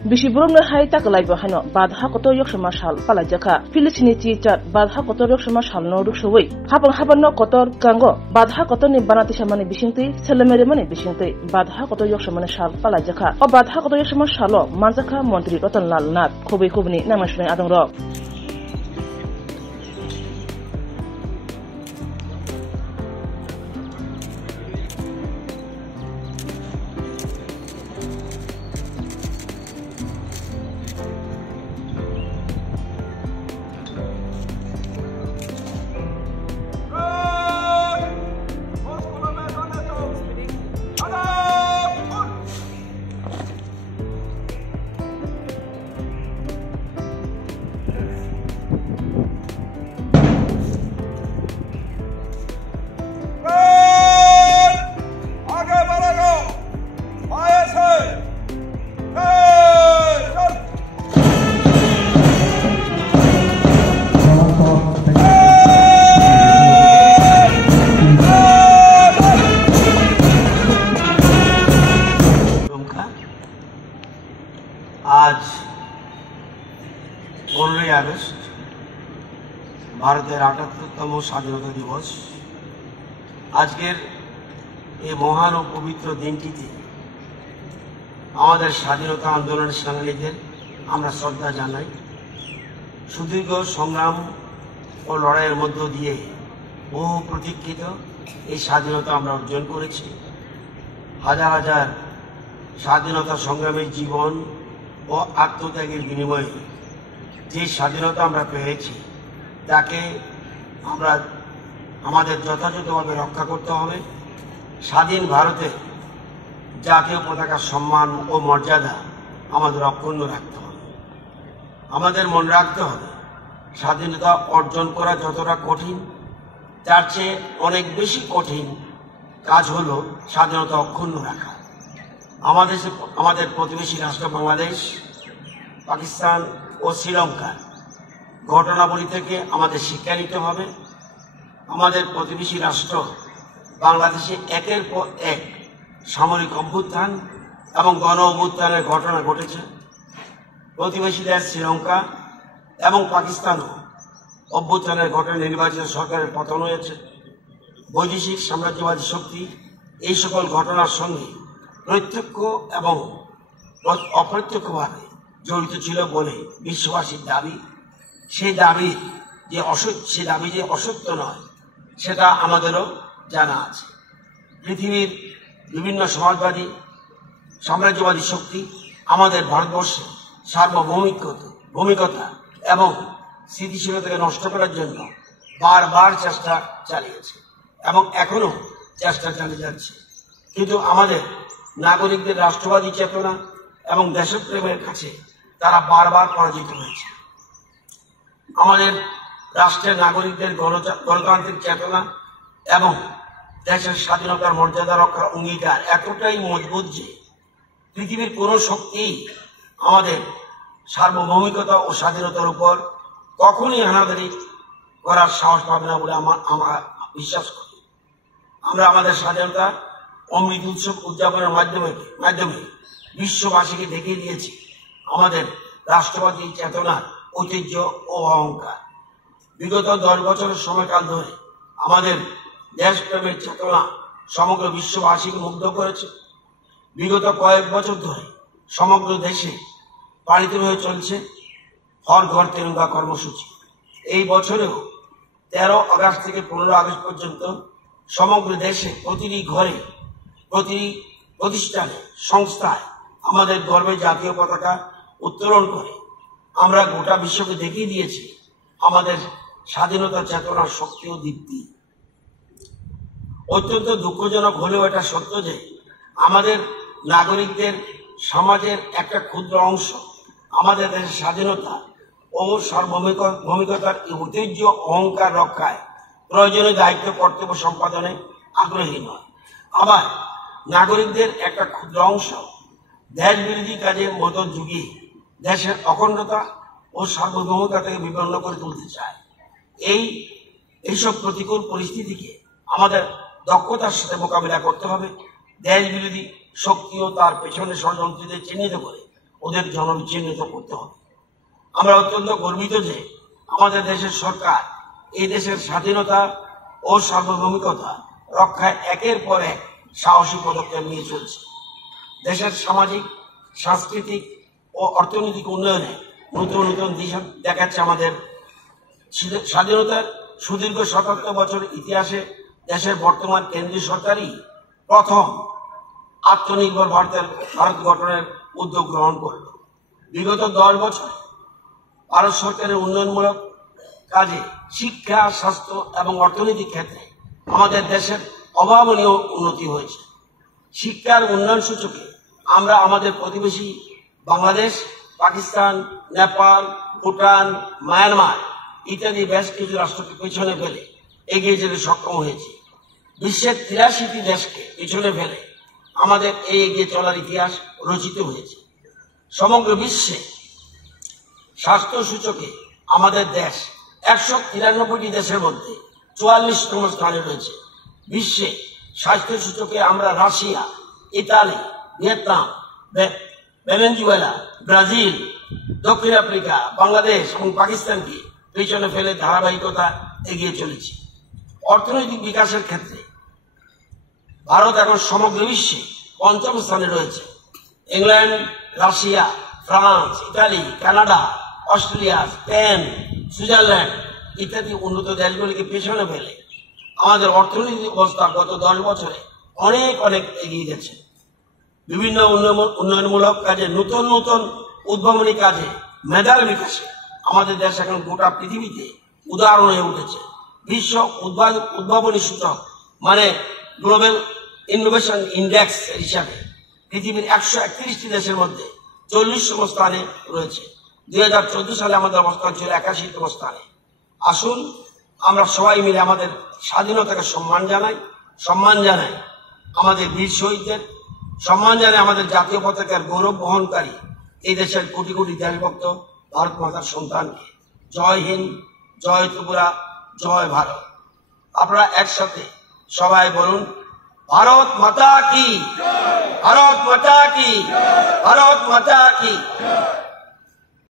Bishi Brumno Hai Takalai Bahano, Bad Hakoto Yoshima Shal, Palajaka, Philistine Chat, Bad Hakoto Yoshima Shal no Rushaway, Habano Kotor, Gango, Bad Hakotoni Banatishamani Bishinti, Selemeremani Bishinti, Bad Hakoto Yoshima Shal, Palajaka, or Bad Hakoto Yoshima Shalo, Manzaka, Montri, Rotan Lal Nat, Kobe Kubni, Namashwing Adam Rock. आज 15 August ভারতের ৭৮তম স্বাধীনতা দিবস। আজকের এই মহান ও পবিত্র দিনটিতে আমাদের স্বাধীনতা আন্দোলনের সেনানীদের আমরা শ্রদ্ধা জানাই। সুদীর্ঘ সংগ্রাম ও লড়াইয়ের মধ্য দিয়ে বহু প্রতীক্ষিত এই স্বাধীনতা আমরা অর্জন করেছি। হাজার হাজার স্বাধীনতা সংগ্রামের জীবন ও আত্মত্যাগের বিনিময়ে যে স্বাধীনতা আমরা পেয়েছি তাকে আমরা আমাদের যথাযথভাবে রক্ষা করতে হবে। স্বাধীন ভারতে জাতীয় পতাকার সম্মান ও মর্যাদা আমাদের অক্ষুণ্ণ রাখতে হবে। আমাদের মনে রাখতে হবে স্বাধীনতা অর্জন করা যতটা কঠিন তার চেয়ে অনেক বেশি কঠিন কাজ হলো স্বাধীনতা অক্ষুণ্ণ রাখা। আমাদের প্রতিবেশী রাষ্ট্র বাংলাদেশ, পাকিস্তান ও শ্রীলঙ্কার ঘটনাবলী থেকে আমাদের শিক্ষা নিতে হবে। আমাদের প্রতিবেশী রাষ্ট্র বাংলাদেশে একের পর এক সামরিক অভ্যুত্থান এবং গণ অভ্যুত্থানের ঘটনা ঘটেছে। প্রতিবেশী দেশ শ্রীলঙ্কা এবং পাকিস্তানও অভ্যুত্থানের ঘটনা নির্বাচিত সরকারের পতন হয়েছে। বৈদেশিক সাম্রাজ্যবাদী শক্তি এই সকল ঘটনার সঙ্গে প্রত্যক্ষ এবং অপ্রত্যক্ষভাবে জড়িত ছিল বলে বিশ্ববাসীর দাবি। সেই দাবি যে অসত্য নয় সেটা আমাদেরও জানা আছে। পৃথিবীর বিভিন্ন সমাজবাদী সাম্রাজ্যবাদী শক্তি আমাদের ভারতবর্ষে সার্বভৌমিকতা এবং স্থিতিশীলতাকে নষ্ট করার জন্য বারবার চেষ্টা চালিয়েছে এবং এখনো চেষ্টা চালিয়ে যাচ্ছে। কিন্তু আমাদের নাগরিকদের রাষ্ট্রবাদী চেতনা এবং দেশপ্রেমের কাছে তারা বারবার পরাজিত হয়েছে। আমাদের রাষ্ট্রের নাগরিকদের গণতান্ত্রিক চেতনা এবং দেশের স্বাধীনতার মর্যাদা রক্ষার অঙ্গীকার এতটাই মজবুত যে পৃথিবীর কোনো শক্তি আমাদের সার্বভৌমিকতা ও স্বাধীনতার উপর কখনই হানাদারি করার সাহস পাবে না বলে আমরা বিশ্বাস করি। আমরা আমাদের স্বাধীনতা অমৃত উৎসব উদযাপনের মাধ্যমে বিশ্ববাসীকে দেখিয়ে দিয়েছি আমাদের রাষ্ট্রবাদী চেতনার ঐতিহ্য ও অহংকার। বিগত 10 বছরের সময়কাল ধরে আমাদের দেশপ্রেমের চেতনা সমগ্র বিশ্ববাসীকে মুগ্ধ করেছে। বিগত কয়েক বছর ধরে সমগ্র দেশে পালিত হয়ে চলছে হর ঘর তেরঙ্গা কর্মসূচি। এই বছরেও 13 আগস্ট থেকে 15 আগস্ট পর্যন্ত সমগ্র দেশে প্রতিটি ঘরে, প্রতিটি প্রতিষ্ঠানে, সংস্থায় আমাদের গর্বের জাতীয় পতাকা উত্তোলন করে আমরা গোটা বিশ্বকে দেখিয়ে দিয়েছি আমাদের স্বাধীনতা চেতনার শক্তি ও দীপ্তি। অত্যন্ত দুঃখজনক হলেও এটা সত্য যে আমাদের নাগরিকদের সমাজের একটা ক্ষুদ্র অংশ আমাদের দেশের স্বাধীনতা ও সার্বভৌমিকতার ঐতিহ্য অহংকার রক্ষায় প্রয়োজনীয় দায়িত্ব কর্তব্য সম্পাদনে আগ্রহী নয়। আবার নাগরিকদের একটা ক্ষুদ্র অংশ দেশ বিরোধী কাজে মদত যুগিয়ে দেশের অখণ্ডতা ও সার্বভৌমিকতাকে বিপন্ন করে তুলতে চায়। এইসব প্রতিকূল পরিস্থিতিকে আমাদের দক্ষতার সাথে মোকাবিলা করতে হবে। দেশ বিরোধী শক্তি ও তার পেছনে ষড়যন্ত্রীদের চিহ্নিত করে ওদের জনবিচ্ছিন্নিত করতে হবে। আমরা অত্যন্ত গর্বিত যে আমাদের দেশের সরকার এই দেশের স্বাধীনতা ও সার্বভৌমিকতা রক্ষায় একের পর এক সাহসী পদক্ষেপ নিয়ে চলছে। দেশের সামাজিক, সাংস্কৃতিক ও অর্থনৈতিক উন্নয়নে নতুন নতুন দিশা দেখাচ্ছে। আমাদের স্বাধীনতার সুদীর্ঘ ৭৭ বছর ইতিহাসে দেশের বর্তমান কেন্দ্রীয় সরকারই প্রথম আত্মনির্ভর ভারত গঠনের উদ্যোগ গ্রহণ করল। বিগত 10 বছর ভারত সরকারের উন্নয়নমূলক কাজে শিক্ষা, স্বাস্থ্য এবং অর্থনৈতিক ক্ষেত্রে আমাদের দেশের অভাবনীয় উন্নতি হয়েছে। শিক্ষার উন্নয়ন সূচকে আমরা আমাদের প্রতিবেশী বাংলাদেশ, পাকিস্তান, নেপাল, ভুটান, মায়ানমার ইত্যাদি বেশ কিছু রাষ্ট্রকে পিছনে ফেলে এগিয়ে যেতে সক্ষম হয়েছে। বিশ্বের 83টি দেশকে পিছনে ফেলে আমাদের এই এগিয়ে চলার ইতিহাস রচিত হয়েছে। সমগ্র বিশ্বে স্বাস্থ্য সূচকে আমাদের দেশ 193টি দেশের মধ্যে 44তম স্থানে রয়েছে। বিশ্বে স্বাস্থ্য সূচকে আমরা Russia, Italy, Vietnam, Venezuela, Brazil, দক্ষিণ আফ্রিকা, বাংলাদেশ এবং পাকিস্তানকে পিছনে ফেলে ধারাবাহিকতা এগিয়ে চলেছে। অর্থনৈতিক বিকাশের ক্ষেত্রে ভারত এখন সমগ্র বিশ্বে 5ম স্থানে রয়েছে। England, Russia, France, Italy, Canada, Australia, Spain, Switzerland ইত্যাদি উন্নত দেশগুলিকে পেছনে ফেলে আমাদের অর্থনৈতিক অবস্থা গত 10 বছরে অনেক এগিয়ে গেছে। বিভিন্ন উন্নয়নমূলক কাজে, নতুন নতুন উদ্ভাবনী কাজে, মেধার বিকাশে আমাদের দেশ এখন গোটা পৃথিবীতে উদাহরণ হয়ে উঠেছে। বিশ্ব উদ্ভাবনী সূচক মানে গ্লোবাল ইনোভেশন ইন্ডেক্স হিসাবে পৃথিবীর 131টি দেশের মধ্যে 40তম স্থানে রয়েছে। 2014 সালে আমাদের অবস্থান ছিল 81তম স্থানে। আসুন আমরা সবাই মিলে আমাদের স্বাধীনতাকে সম্মান জানাই আমাদের বীর শহীদদের, সম্মান জানাই আমাদের জাতীয় পতাকার গৌরব বহনকারী এই দেশের কোটি কোটি দেশভক্ত ভারত মাতার সন্তানকে। জয় হিন্দ, জয় ত্রিপুরা, জয় ভারত। আপনারা একসাথে সবাই বলুন, ভারত মাতা কি, ভারত মাতা কি, ভারত মাতা কি।